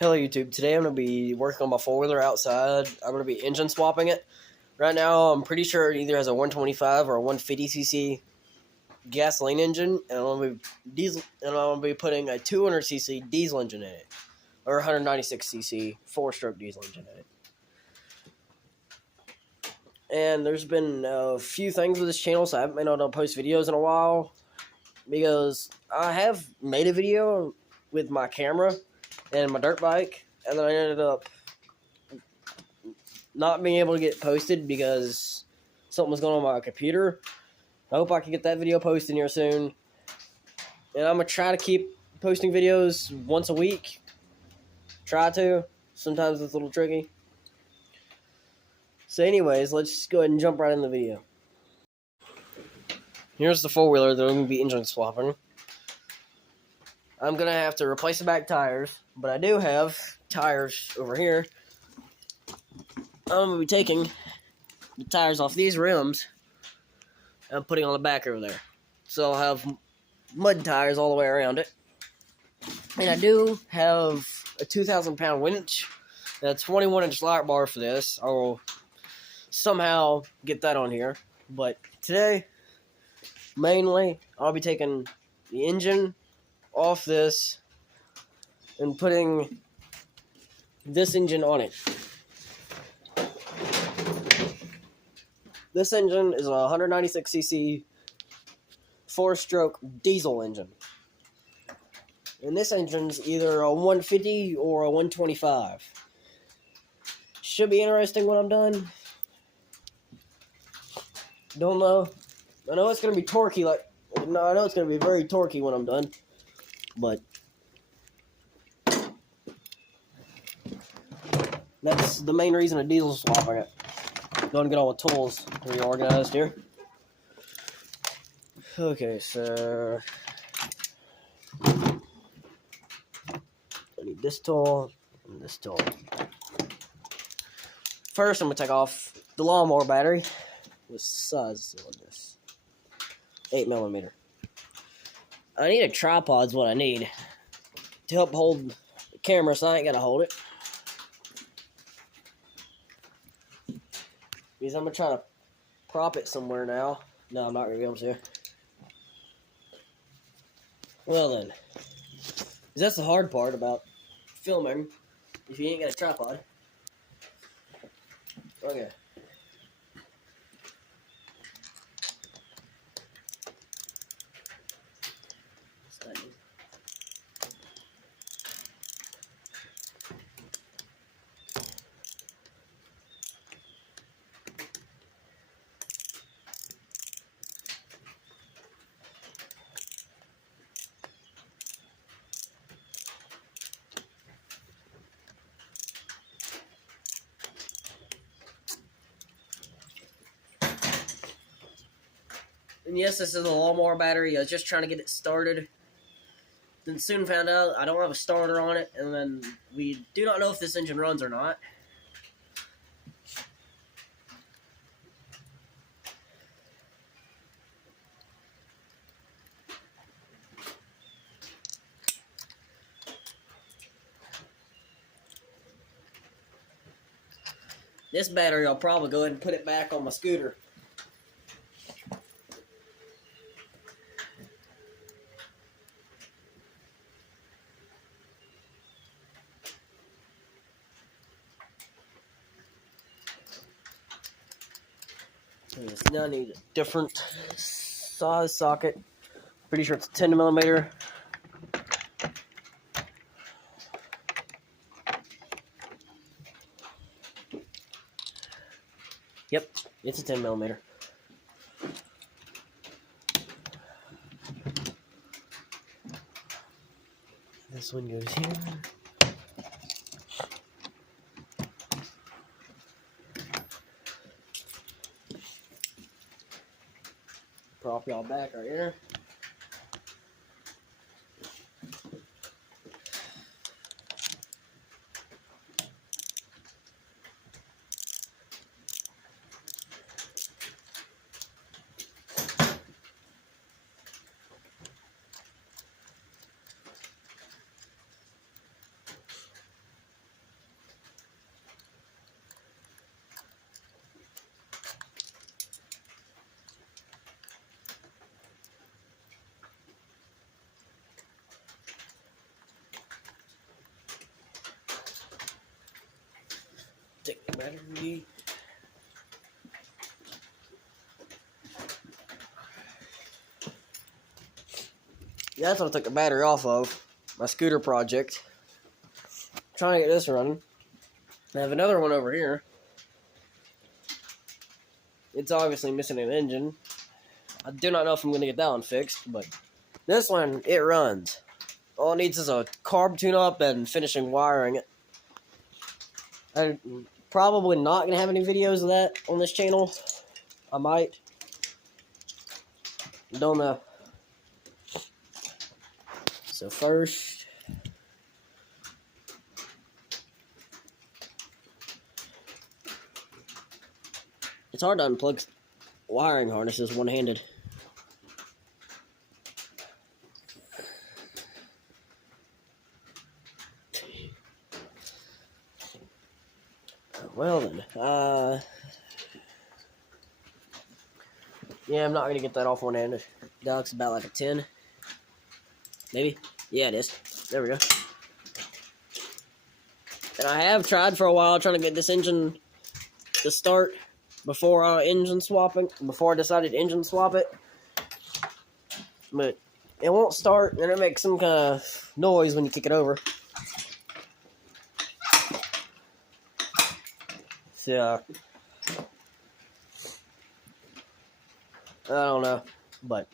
Hello YouTube, today I'm going to be working on my four-wheeler outside. I'm going to be engine swapping it. Right now I'm pretty sure it either has a 125 or a 150cc gasoline engine, and I'm going to be putting a 200cc diesel engine in it, or 196cc four-stroke diesel engine in it. And there's been a few things with this channel, so I haven't been able to post videos in a while, because I have made a video with my camera and my dirt bike, and then I ended up not being able to get posted because something was going on my computer. I hope I can get that video posted here soon. And I'm going to try to keep posting videos once a week. Try to. Sometimes it's a little tricky. So anyways, let's just go ahead and jump right in the video. Here's the four-wheeler that I'm going to be engine swapping. I'm going to have to replace the back tires, but I do have tires over here. I'm going to be taking the tires off these rims and putting on the back over there. So I'll have mud tires all the way around it. And I do have a 2,000-pound winch and a 21-inch light bar for this. I will somehow get that on here. But today, mainly, I'll be taking the engine off this and putting this engine on it. This engine is a 196cc four-stroke diesel engine. And this engine's either a 150 or a 125. Should be interesting when I'm done. Don't know. I know it's going to be torquey. I know it's going to be very torquey when I'm done. But that's the main reason of diesel swapping it. Go and get all the tools reorganized here. Okay, so I need this tool and this tool. First, I'm going to take off the lawnmower battery. What size is on this? 8mm. I need a tripod is what I need to help hold the camera, so I ain't got to hold it. Because I'm going to try to prop it somewhere now. No, I'm not going to be able to. Well then. That's the hard part about filming, if you ain't got a tripod. Okay. And yes, this is a lawnmower battery. I was just trying to get it started. Then soon found out I don't have a starter on it, and then we do not know if this engine runs or not. This battery, I'll probably go ahead and put it back on my scooter. Now I need a different size socket. Pretty sure it's 10mm. Yep, it's a 10mm. This one goes here. Prop y'all back right here. battery. Yeah, that's what I took the battery off of. My scooter project. Trying to get this running. I have another one over here. It's obviously missing an engine. I do not know if I'm going to get that one fixed, but this one, it runs. All it needs is a carb tune-up and finishing wiring it. I'm probably not going to have any videos of that on this channel. I might. Don't know. So first, it's hard to unplug wiring harnesses one-handed. Well then, yeah, I'm not gonna get that off one-handed. That looks about like a 10. Maybe? Yeah, it is. There we go. And I have tried for a while trying to get this engine to start before I decided to engine swap it. But it won't start, and it makes some kind of noise when you kick it over. So, I don't know, but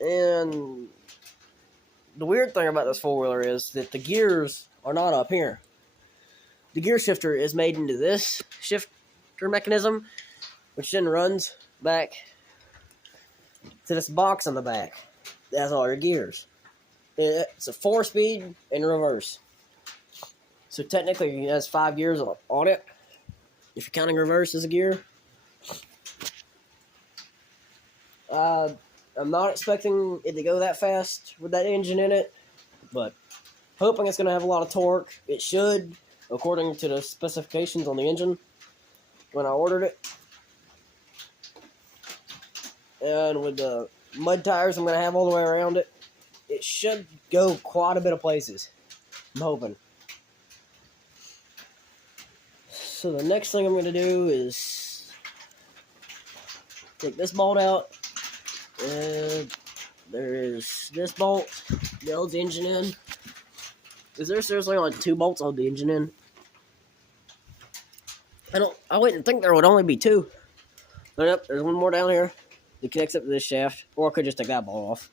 and the weird thing about this four-wheeler is that the gears are not up here. The gear shifter is made into this shifter mechanism, which then runs back to this box on the back. That's all your gears. It's a 4-speed in reverse. So technically it has 5 gears on it, if you're counting reverse as a gear. I'm not expecting it to go that fast with that engine in it, but hoping it's going to have a lot of torque. It should, according to the specifications on the engine when I ordered it. And with the mud tires I'm going to have all the way around it, it should go quite a bit of places. I'm hoping. So the next thing I'm going to do is take this bolt out. And there is this bolt that holds the engine in. Is there seriously only 2 bolts hold the engine in? I wouldn't think there would only be 2. But yep, there's one more down here that connects up to this shaft. Or I could just take that bolt off.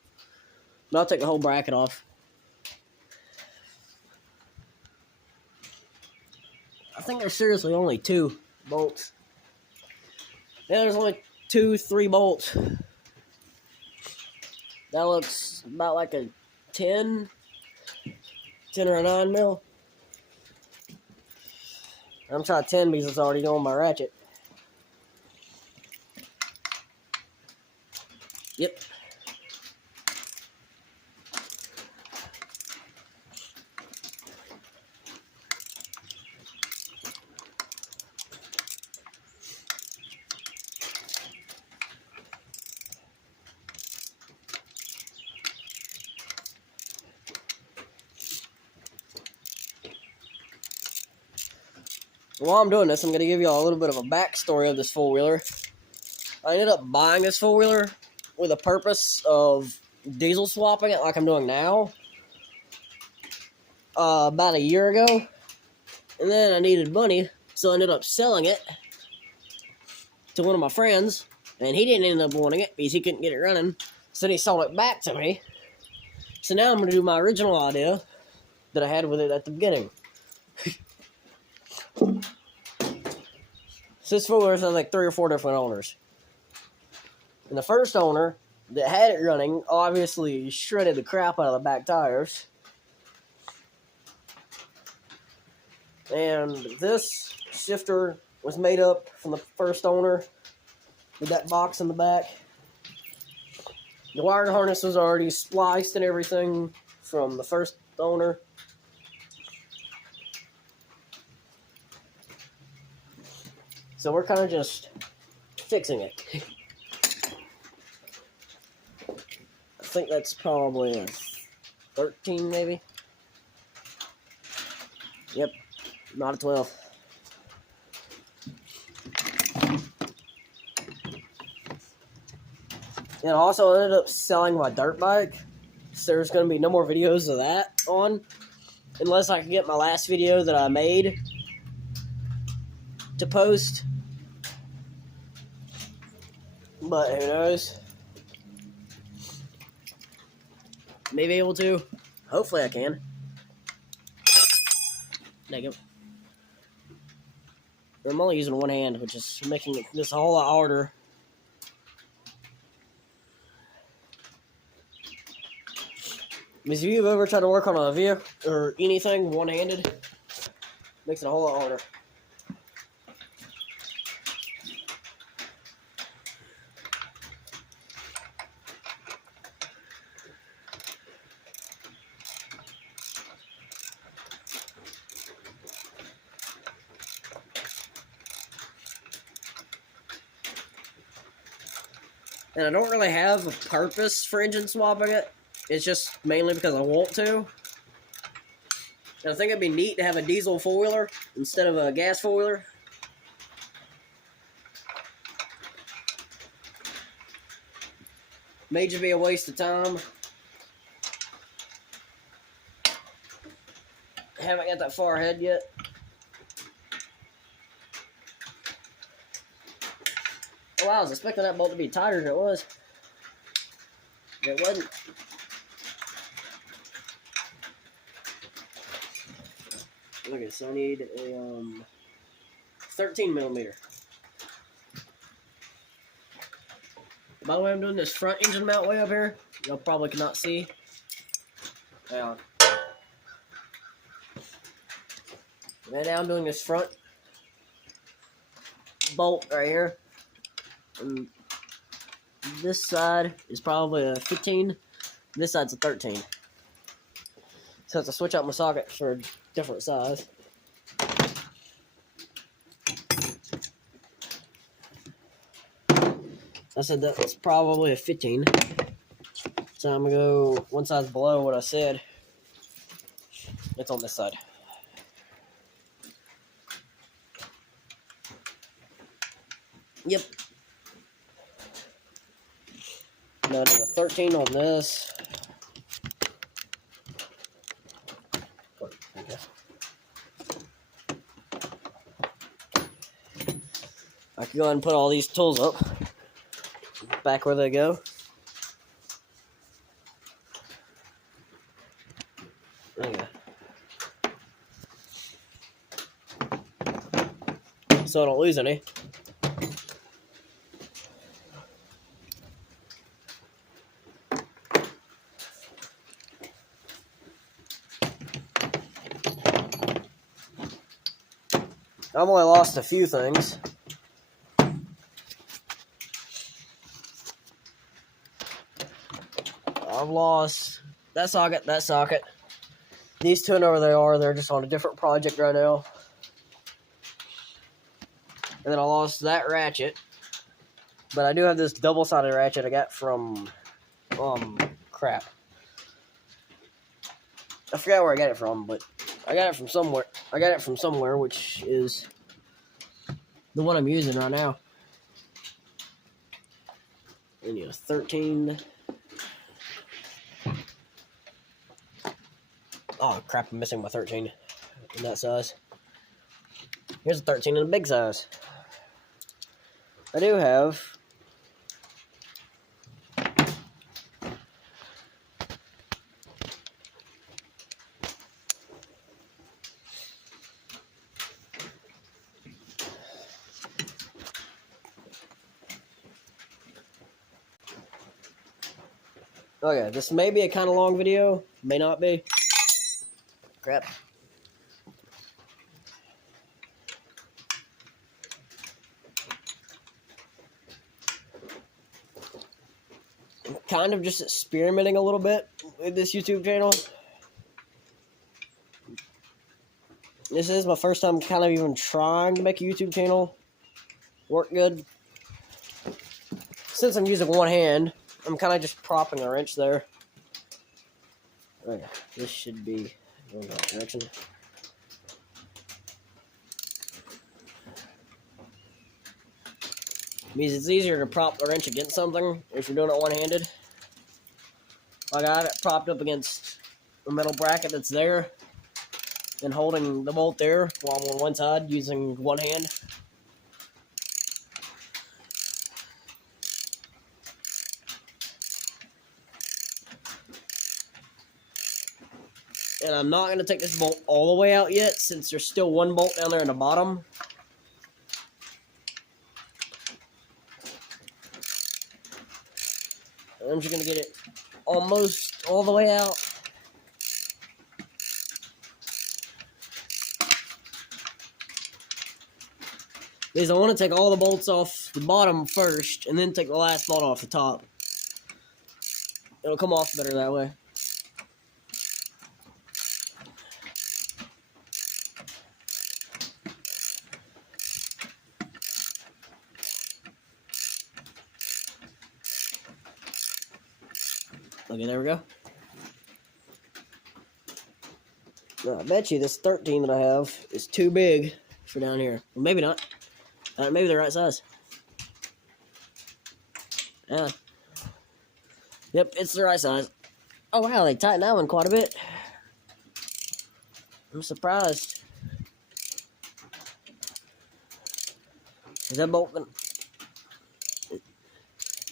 But I'll take the whole bracket off. I think there's seriously only 2 bolts. Yeah, there's only 2, 3 bolts. That looks about like a 10 or a 9 mil. I'm trying 10 because it's already on my ratchet. Yep. While I'm doing this, I'm going to give you all a little bit of a backstory of this four-wheeler. I ended up buying this four-wheeler with a purpose of diesel swapping it like I'm doing now. About a year ago. And then I needed money, so I ended up selling it to one of my friends. And he didn't end up wanting it because he couldn't get it running. So then he sold it back to me. So now I'm going to do my original idea that I had with it at the beginning. So this four-wheeler has like 3 or 4 different owners. And the first owner that had it running obviously shredded the crap out of the back tires. And this shifter was made up from the first owner with that box in the back. The wiring harness was already spliced and everything from the first owner. So we're kind of just fixing it. I think that's probably a 13 maybe. Yep, not a 12. And I also ended up selling my dirt bike. So there's going to be no more videos of that on. Unless I can get my last video that I made to post. But who knows? Maybe able to. Hopefully I can. Negative. I'm only using one hand, which is making this a whole lot harder. Because if you've ever tried to work on a vehicle or anything one-handed, makes it a whole lot harder. And I don't really have a purpose for engine swapping it. It's just mainly because I want to. And I think it'd be neat to have a diesel four-wheeler instead of a gas four-wheeler. May just be a waste of time. I haven't got that far ahead yet. Oh, wow, I was expecting that bolt to be tighter than it was. It wasn't. Okay, so I need a 13 millimeter. By the way, I'm doing this front engine mount way up here. Y'all probably cannot see. Hang on. Right now I'm doing this front bolt right here. And this side is probably a 15. This side's a 13. So I have to switch out my socket for a different size. I said that's probably a 15. So I'm going to go one size below what I said. It's on this side. Yep. Now there's a 13 on this. Okay. I can go ahead and put all these tools up. Back where they go. Okay. So I don't lose any. I've only lost a few things. I've lost that socket. These two, know where they are. They're just on a different project right now. And then I lost that ratchet. But I do have this double-sided ratchet I got from, crap. I forgot where I got it from, but I got it from somewhere. I got it from somewhere, which is the one I'm using right now. And you know, 13. Oh crap! I'm missing my 13 in that size. Here's a 13 in a big size. I do have. Okay, this may be a kind of long video, may not be. Crap. I'm kind of just experimenting a little bit with this YouTube channel. This is my first time kind of even trying to make a YouTube channel work good. Since I'm using one hand, I'm kind of just propping a wrench there. Okay, this should be going that direction. Means it's easier to prop the wrench against something if you're doing it one-handed. Like I have it propped up against a metal bracket that's there and holding the bolt there while I'm on one side using one hand. And I'm not going to take this bolt all the way out yet since there's still one bolt down there in the bottom. I'm just going to get it almost all the way out. Because I want to take all the bolts off the bottom first and then take the last bolt off the top. It'll come off better that way. Okay, there we go. Now, I bet you this 13 that I have is too big for down here. Well, maybe not. Maybe they're right size. Yeah. Yep, it's the right size. Oh, wow, they tightened that one quite a bit. I'm surprised. Is that bolt gonna...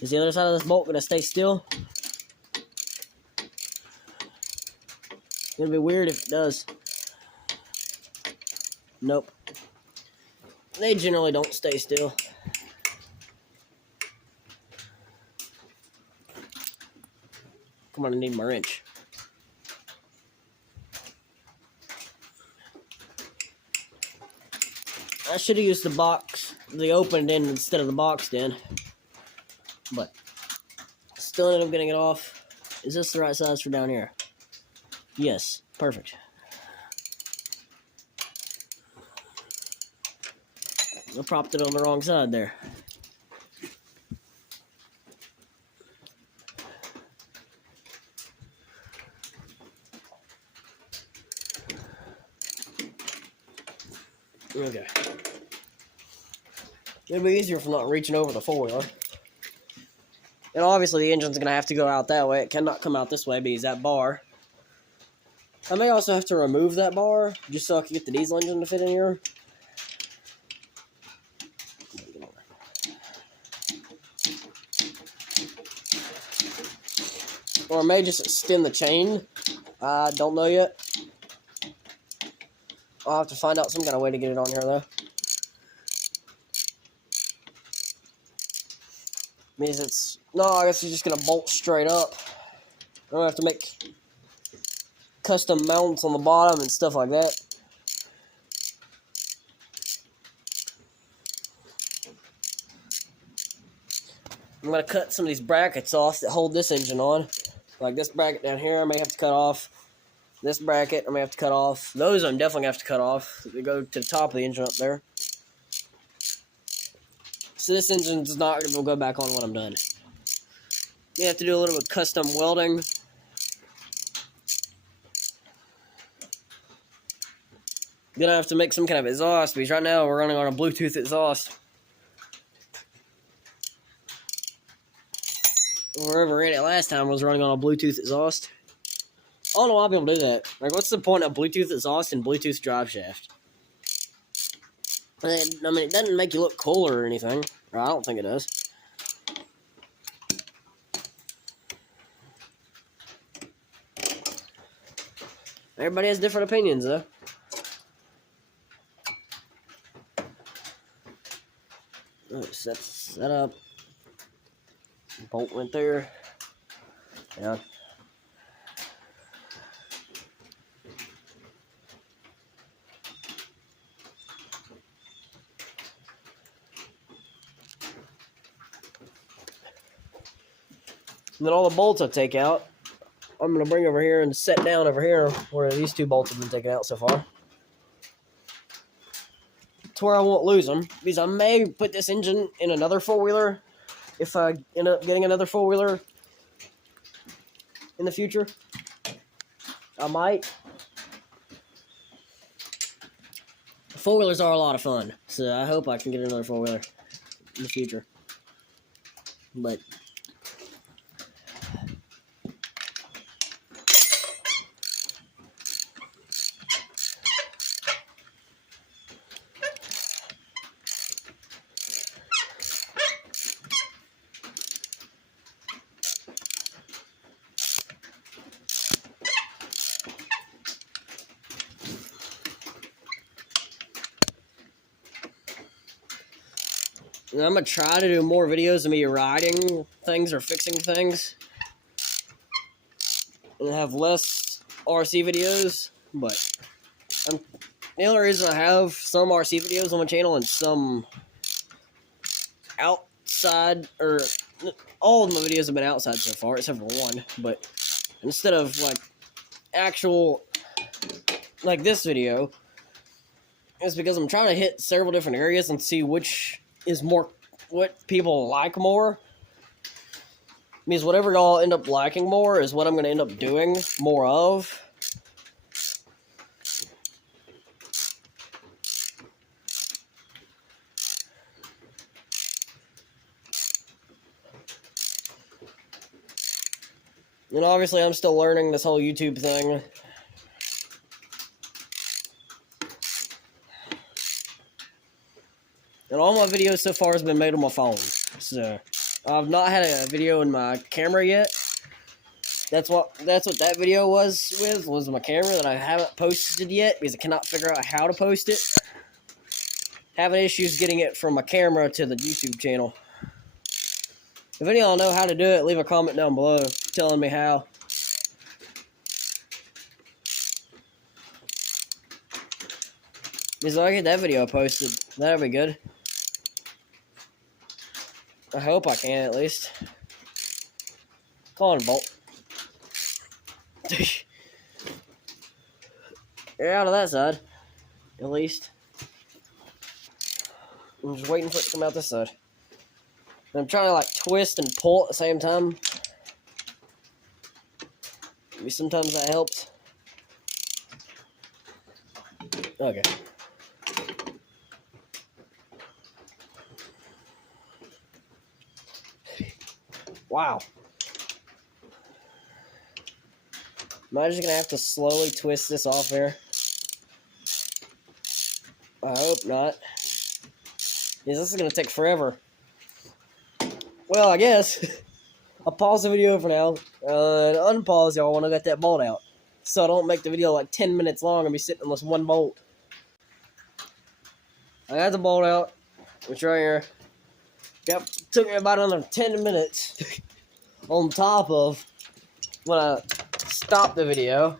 Is the other side of this bolt gonna stay still? It's gonna be weird if it does. Nope. They generally don't stay still. Come on, I need my wrench. I should have used the opened end instead of the boxed end. But still ended up getting it off. Is this the right size for down here? Yes, perfect. I propped it on the wrong side there. Okay. It'll be easier if I'm not reaching over the four-wheeler. And obviously the engine's going to have to go out that way. It cannot come out this way because that bar. I may also have to remove that bar just so I can get the diesel engine to fit in here. Or I may just extend the chain. I don't know yet. I'll have to find out some kind of way to get it on here, though. Means it's... No, I guess you're just going to bolt straight up. I don't have to make custom mounts on the bottom and stuff like that. I'm going to cut some of these brackets off that hold this engine on. Like this bracket down here, I may have to cut off. This bracket, I may have to cut off. Those I'm definitely going to have to cut off. They go to the top of the engine up there. So this engine's not going to go back on when I'm done. You have to do a little bit of custom welding. Then I have to make some kind of exhaust, because right now we're running on a Bluetooth exhaust. Wherever we ran it last time was running on a Bluetooth exhaust. I don't know why people do that. Like, what's the point of Bluetooth exhaust and Bluetooth drive shaft? I mean, it doesn't make you look cooler or anything. Or I don't think it does. Everybody has different opinions, though. Set up. Bolt went there. Yeah. And then all the bolts I take out, I'm going to bring over here and set down over here where these two bolts have been taken out so far. To where I won't lose them, because I may put this engine in another four-wheeler if I end up getting another four-wheeler in the future. I might. Four-wheelers are a lot of fun, so I hope I can get another four-wheeler in the future. but and I'm gonna try to do more videos of me riding things or fixing things, and have less RC videos. But the only reason I have some RC videos on my channel and some outside, or all of my videos have been outside so far, except for one. But instead of like actual, like this video, it's because I'm trying to hit several different areas and see which is more, what people like more. Because whatever y'all end up liking more is what I'm going to end up doing more of. And obviously I'm still learning this whole YouTube thing. And all my videos so far has been made on my phone. So I've not had a video in my camera yet. That's what that video was my camera that I haven't posted yet because I cannot figure out how to post it. Having issues getting it from my camera to the YouTube channel. If any of y'all know how to do it, leave a comment down below telling me how. Because if I get that video posted, that'll be good. I hope I can, at least. Come on, Bolt. You're out of that side. At least. I'm just waiting for it to come out this side. And I'm trying to, like, twist and pull at the same time. Maybe sometimes that helps. Okay. Wow. Am I just gonna have to slowly twist this off here? I hope not. Because this is gonna take forever. Well, I guess I'll pause the video for now and unpause y'all when I got that bolt out. So I don't make the video like 10 minutes long and be sitting on this one bolt. I got the bolt out. It's right here. Yep, took me about another 10 minutes on top of when I stopped the video.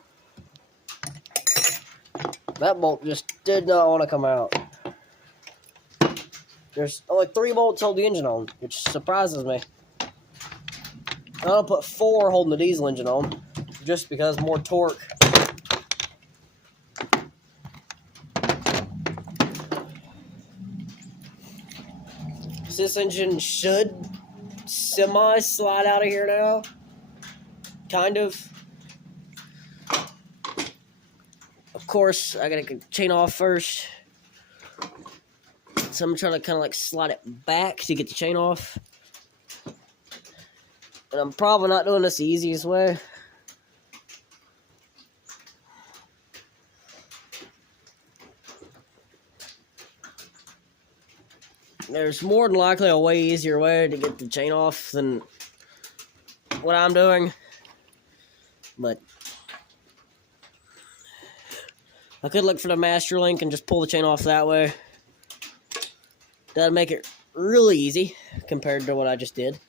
That bolt just did not want to come out. There's only 3 bolts hold the engine on, which surprises me. I'll put 4 holding the diesel engine on, just because more torque. This engine should semi-slide out of here now. Kind of. Of course, I gotta get the chain off first. So I'm trying to kind of like slide it back to get the chain off. And I'm probably not doing this the easiest way. There's more than likely a way easier way to get the chain off than what I'm doing. But I could look for the master link and just pull the chain off that way. That'd make it really easy compared to what I just did.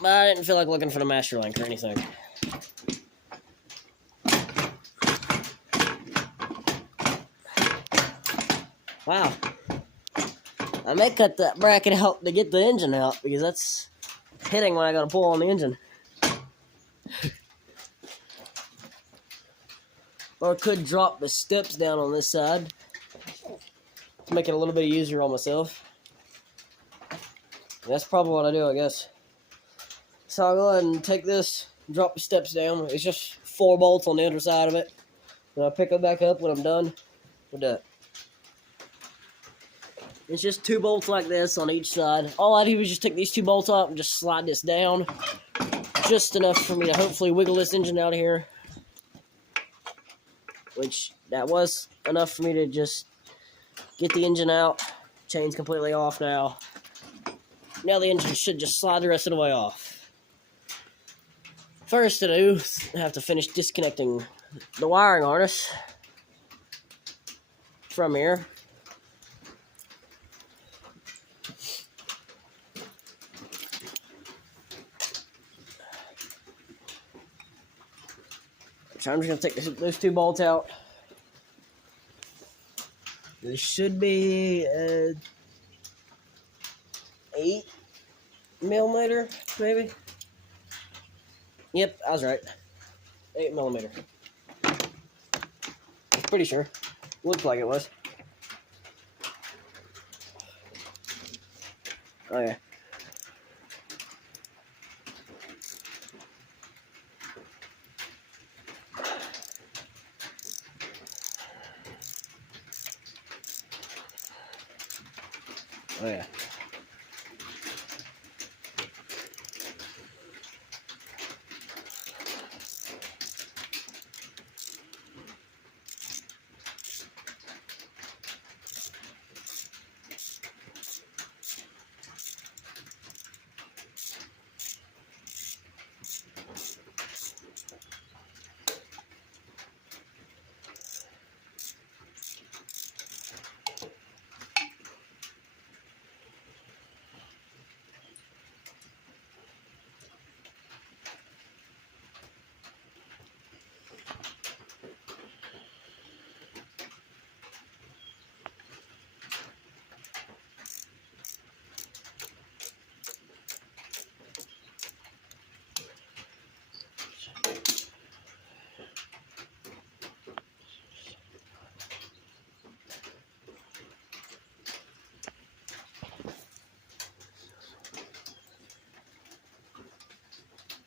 But I didn't feel like looking for the master link or anything. Wow. I may cut that bracket out to get the engine out because that's hitting when I gotta pull on the engine. Or I could drop the steps down on this side to make it a little bit easier on myself. That's probably what I do, I guess. So I'll go ahead and take this, drop the steps down. It's just 4 bolts on the underside of it. And I'll pick it back up when I'm done with that. It's just 2 bolts like this on each side. All I do is just take these 2 bolts up and just slide this down. Just enough for me to hopefully wiggle this engine out of here. Which, that was enough for me to just get the engine out. Chain's completely off now. Now the engine should just slide the rest of the way off. First to do, I have to finish disconnecting the wiring harness from here. So I'm just going to take those 2 bolts out. This should be 8mm, maybe? Yep, I was right. 8mm. Pretty sure. Looked like it was. Oh yeah. Oh yeah.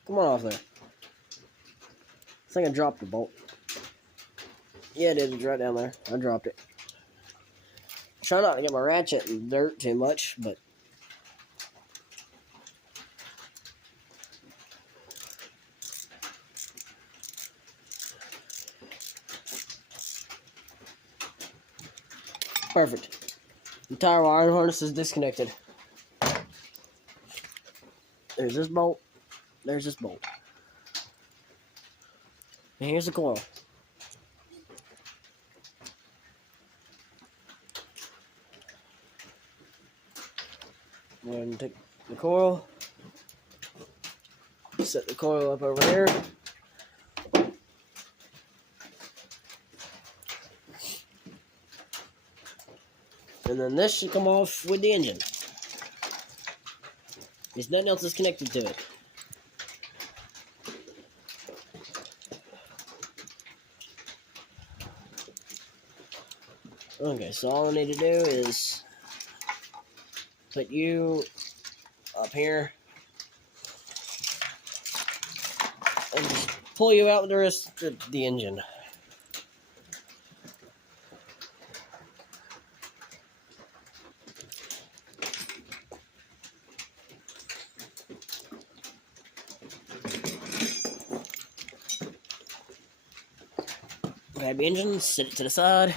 Come on off there. I think I dropped the bolt. Yeah, it is. It's right down there. I dropped it. Try not to get my ratchet in dirt too much, but perfect. The entire wiring harness is disconnected. There's this bolt. There's this bolt. And here's the coil. Go ahead and take the coil. Set the coil up over there. And then this should come off with the engine. There's nothing else is connected to it. Okay, so all I need to do is put you up here and just pull you out with the rest of the engine. Grab the engine, set it to the side.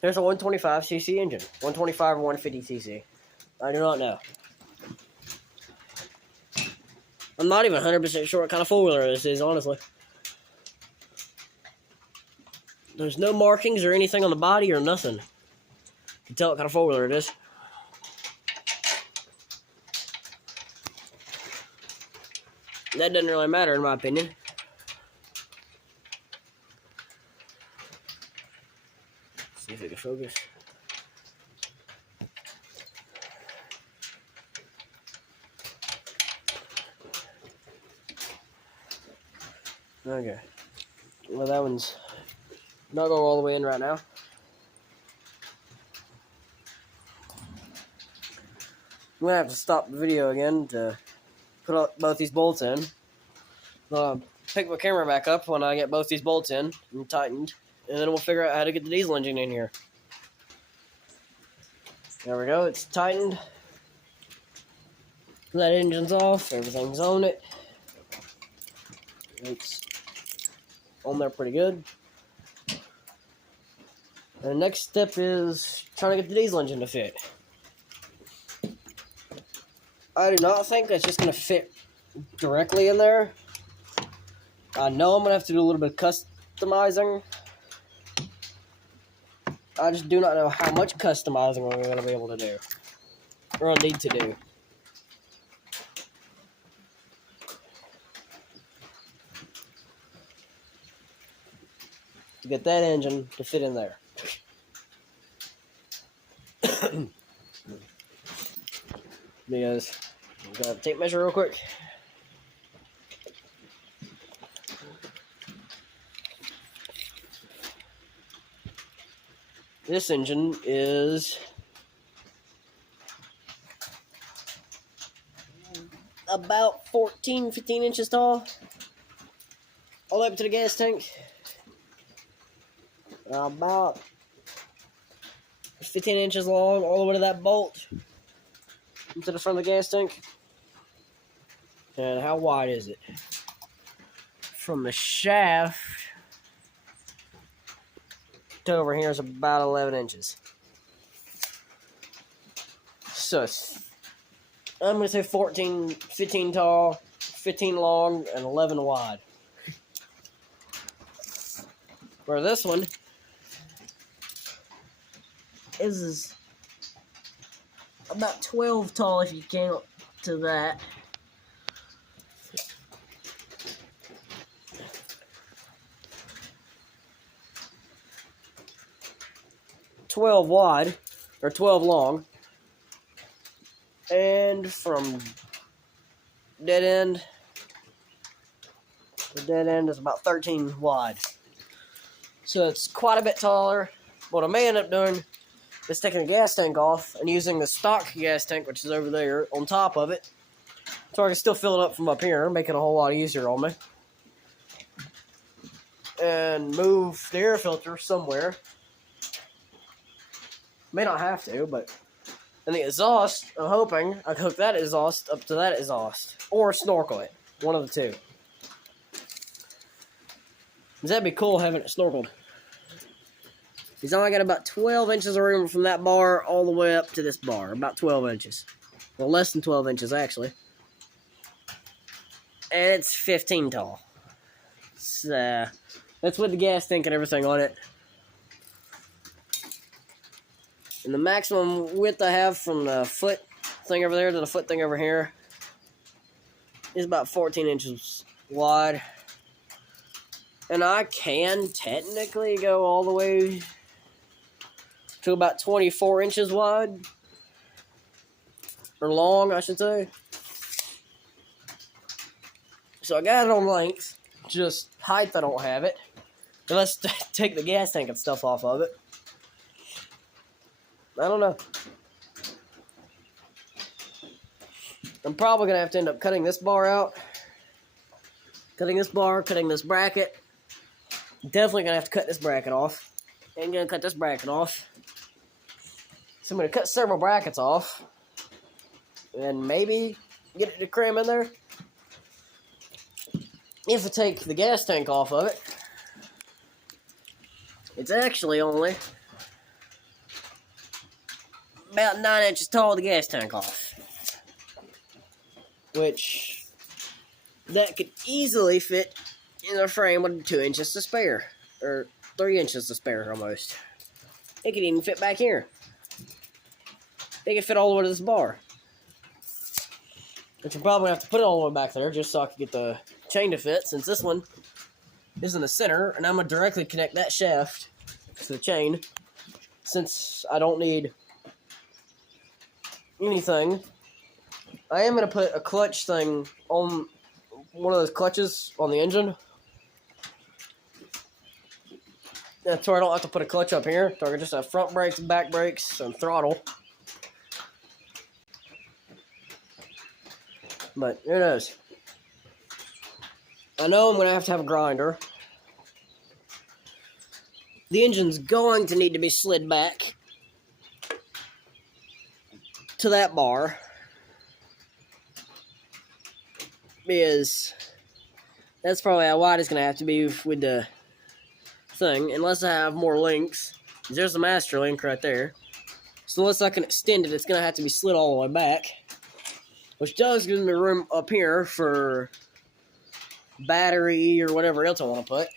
There's a 125cc engine. 125 or 150cc. I do not know. I'm not even 100% sure what kind of four-wheeler this is, honestly. There's no markings or anything on the body or nothing. You can tell what kind of four-wheeler it is. That doesn't really matter in my opinion. See if we can focus. Okay. Well, that one's not going all the way in right now. I'm going to have to stop the video again to put both these bolts in. Pick my camera back up when I get both these bolts in and tightened. And then we'll figure out how to get the diesel engine in here. There we go, it's tightened. That engine's off, everything's on it. It's on there pretty good. And the next step is trying to get the diesel engine to fit. I do not think that's just going to fit directly in there. I know I'm going to have to do a little bit of customizing. I just do not know how much customizing we're going to be able to do. Or I'll need to do. To get that engine to fit in there. Because I'm gonna tape measure real quick. This engine is about 15 inches tall, all the way up to the gas tank. About 15 inches long, all the way to that bolt into the front of the gas tank. And how wide is it? From the shaft to over here is about 11 inches. So I'm going to say 15 tall, 15 long, and 11 wide. Where this one is about 12 tall if you count to that. $12 wide, or 12 long, and from dead end to dead end is about 13 wide. So it's quite a bit taller. What I may end up doing is taking the gas tank off and using the stock gas tank, which is over there, on top of it, so I can still fill it up from up here, make it a whole lot easier on me. And move the air filter somewhere. May not have to, but... And the exhaust, I'm hoping I can hook that exhaust up to that exhaust. Or snorkel it. One of the two. That'd be cool having it snorkeled. He's only got about 12 inches of room from that bar all the way up to this bar. About 12 inches. Well, less than 12 inches, actually. And it's 15 tall. So, that's with the gas tank and everything on it. And the maximum width I have from the foot thing over there to the foot thing over here is about 14 inches wide. And I can technically go all the way to about 24 inches wide. Or long, I should say. So I got it on length. Just height, I don't have it. And let's take the gas tank and stuff off of it. I don't know. I'm probably going to have to end up cutting this bar out. Cutting this bar, cutting this bracket. Definitely going to have to cut this bracket off. And going to cut this bracket off. So I'm going to cut several brackets off. And maybe get it to cram in there. If I take the gas tank off of it, it's actually only about 9 inches tall, the gas tank off. Which, that could easily fit in a frame with 2 inches to spare. Or 3 inches to spare, almost. It could even fit back here. It could fit all the way to this bar. But you're probably going to have to put it all the way back there, just so I can get the chain to fit, since this one is in the center, and I'm going to directly connect that shaft to the chain, since I don't need anything. I am going to put a clutch thing on one of those clutches on the engine. That's where I don't have to put a clutch up here. So I can just have front brakes, back brakes, and throttle. But who knows? I know I'm going to have a grinder. The engine's going to need to be slid back. to that bar because that's probably how wide it's going to have to be with the thing, unless I have more links. There's the master link right there. So unless I can extend it, it's going to have to be slid all the way back, which does give me room up here for battery or whatever else I want to put.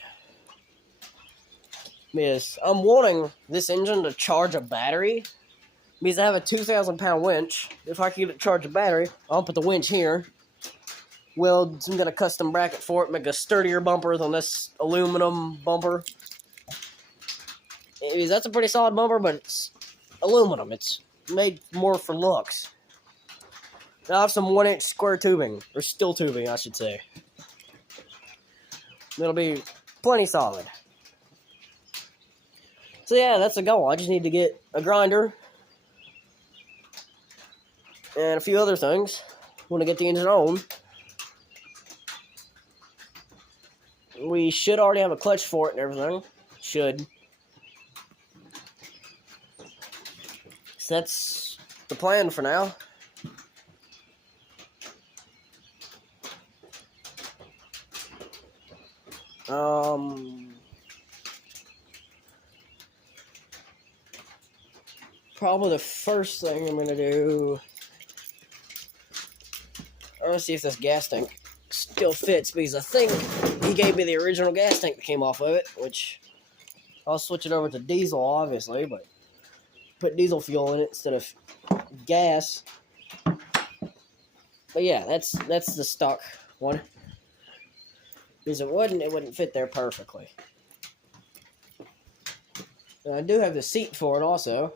Because I'm wanting this engine to charge a battery, because I have a 2,000 pound winch. If I can get it to charge a battery, I'll put the winch here, weld some kind of custom bracket for it, make a sturdier bumper than this aluminum bumper. Because that's a pretty solid bumper, but it's aluminum. It's made more for looks. I have some 1-inch square tubing, or steel tubing, I should say. It'll be plenty solid. So yeah, that's the goal. I just need to get a grinder and a few other things when I get the engine on. We should already have a clutch for it and everything. Should. So that's the plan for now. Probably the first thing I'm going to do, I want to see if this gas tank still fits, because I think he gave me the original gas tank that came off of it, which I'll switch it over to diesel, obviously, but put diesel fuel in it instead of gas. But yeah, that's the stock one. Because it wouldn't fit there perfectly. And I do have the seat for it also.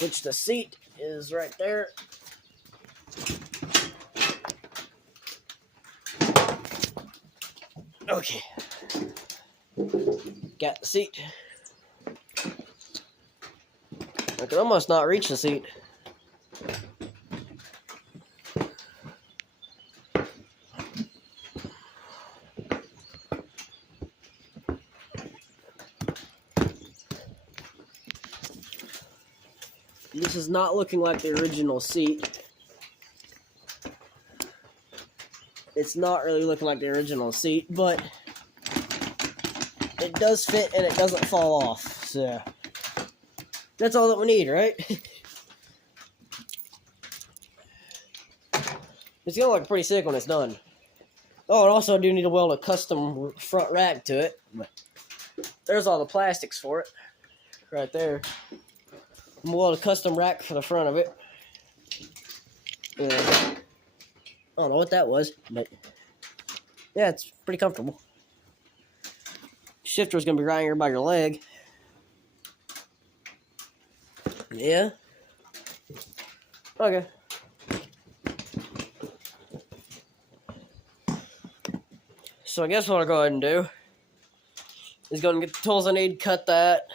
Which the seat is right there. Okay. Got the seat. I can almost not reach the seat. This is not looking like the original seat. It's not really looking like the original seat, but it does fit and it doesn't fall off. So that's all that we need, right? It's gonna look pretty sick when it's done. Oh, and also I do need to weld a custom front rack to it. But there's all the plastics for it. Right there. I'm gonna weld a custom rack for the front of it. I don't know what that was, but yeah, it's pretty comfortable. Shifter's gonna be right here by your leg. Yeah. Okay. So I guess what I'll go ahead and do is go and get the tools I need, cut that,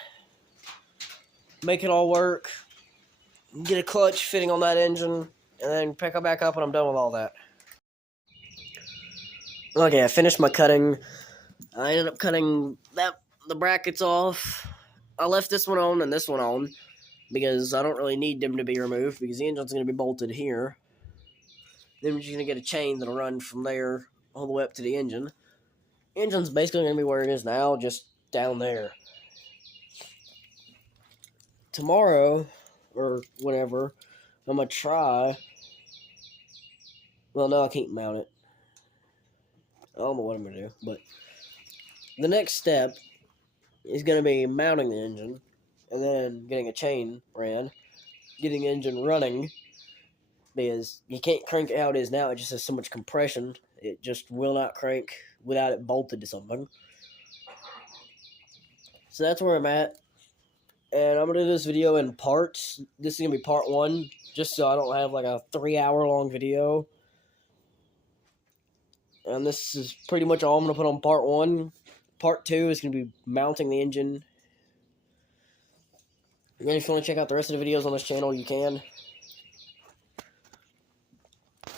make it all work, get a clutch fitting on that engine, and then pick it back up when I'm done with all that. Okay, I finished my cutting. I ended up cutting the brackets off. I left this one on and this one on because I don't really need them to be removed because the engine's going to be bolted here. Then we're just going to get a chain that'll run from there all the way up to the engine. Engine's basically going to be where it is now, just down there. Tomorrow, or whenever, I'm going to try. Well, no, I can't mount it. I don't know what I'm going to do, but the next step is going to be mounting the engine, and then getting a chain ran, getting the engine running, because you can't crank it how it is now. It just has so much compression. It just will not crank without it bolted to something. So that's where I'm at. And I'm going to do this video in parts. This is going to be part 1, just so I don't have like a 3-hour long video. And this is pretty much all I'm going to put on part 1. Part 2 is going to be mounting the engine. And if you want to check out the rest of the videos on this channel, you can.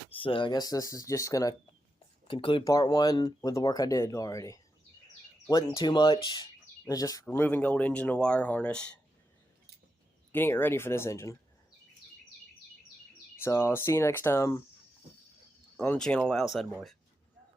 So I guess this is just going to conclude part 1 with the work I did already. Wasn't too much. It's just removing the old engine and wire harness, getting it ready for this engine. So I'll see you next time on the channel Outside Boys.